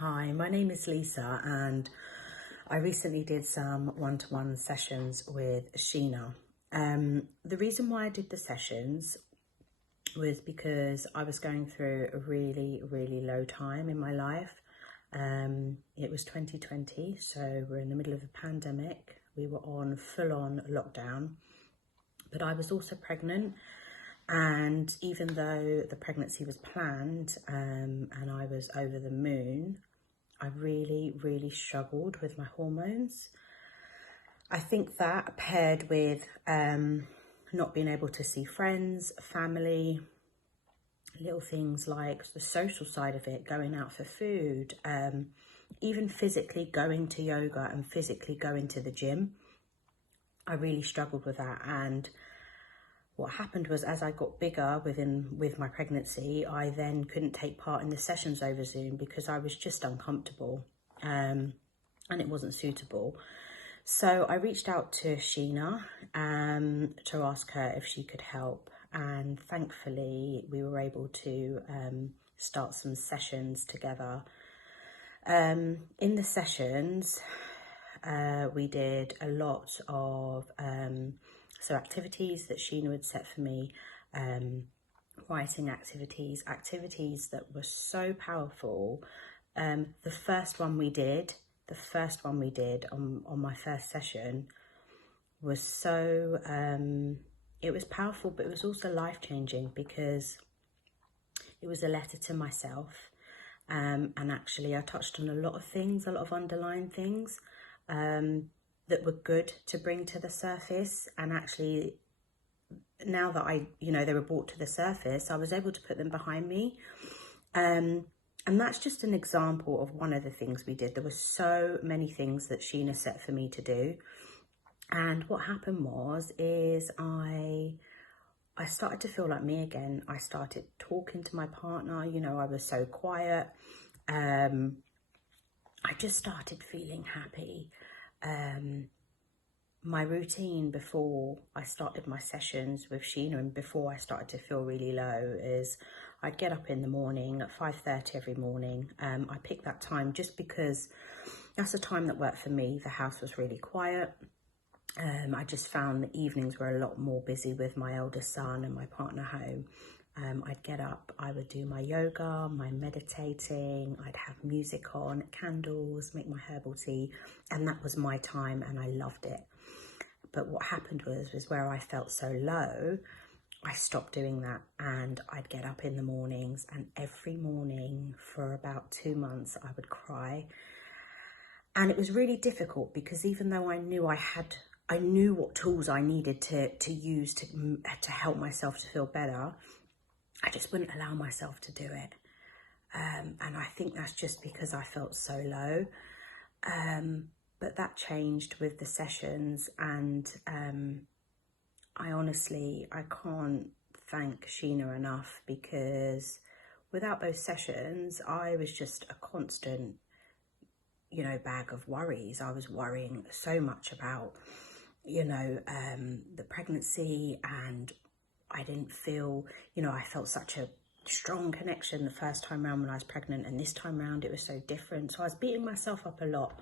Hi, my name is Lisa and I recently did some one-to-one sessions with Sheena. The reason why I did the sessions was because I was going through a really low time in my life. It was 2020, so we're in the middle of a pandemic. We were on full-on lockdown, but I was also pregnant. And even though the pregnancy was planned and I was over the moon, I really struggled with my hormones. I think that paired with not being able to see friends, family, little things like the social side of it, going out for food, even physically going to yoga and physically going to the gym, I really struggled with that. And what happened was, as I got bigger with my pregnancy, I then couldn't take part in the sessions over Zoom because I was just uncomfortable and it wasn't suitable. So I reached out to Sheena to ask her if she could help, and thankfully we were able to start some sessions together. In the sessions, we did a lot of activities that Sheena had set for me, writing activities that were so powerful. The first one we did on my first session was so, it was powerful, but it was also life-changing because it was a letter to myself. And actually I touched on a lot of things, a lot of underlying things that were good to bring to the surface. And actually now that they were brought to the surface, I was able to put them behind me. And that's just an example of one of the things we did. There were so many things that Sheena set for me to do. And what happened is I started to feel like me again. I started talking to my partner. I was so quiet. I just started feeling happy. My routine before I started my sessions with Sheena and before I started to feel really low is I'd get up in the morning at 5:30 every morning. I picked that time just because that's the time that worked for me. The house was really quiet. I just found the evenings were a lot more busy with my eldest son and my partner home. I'd get up, I would do my yoga, my meditating, I'd have music on, candles, make my herbal tea, and that was my time and I loved it. But what happened was where I felt so low, I stopped doing that, and I'd get up in the mornings, and every morning for about 2 months I would cry. And it was really difficult because even though I knew what tools I needed to use to help myself to feel better, I just wouldn't allow myself to do it. And I think that's just because I felt so low. But that changed with the sessions, and I can't thank Sheena enough, because without those sessions, I was just a constant, bag of worries. I was worrying so much about, the pregnancy, and I didn't feel, I felt such a strong connection the first time around when I was pregnant, and this time around it was so different. So I was beating myself up a lot.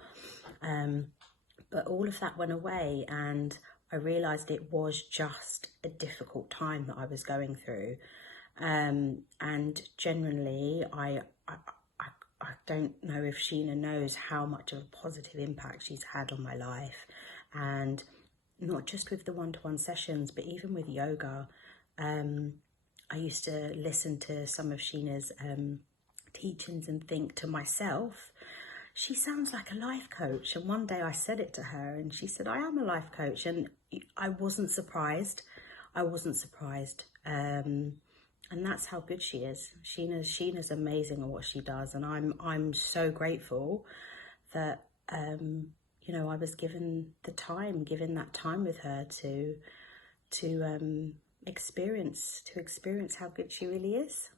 But all of that went away, and I realized it was just a difficult time that I was going through. And generally, I don't know if Sheena knows how much of a positive impact she's had on my life. And not just with the one-to-one sessions, but even with yoga. I used to listen to some of Sheena's teachings and think to myself, she sounds like a life coach. And one day I said it to her and she said, I am a life coach. And I wasn't surprised. And that's how good she is. Sheena's amazing at what she does. And I'm so grateful that, I was given that time with her to experience how good she really is.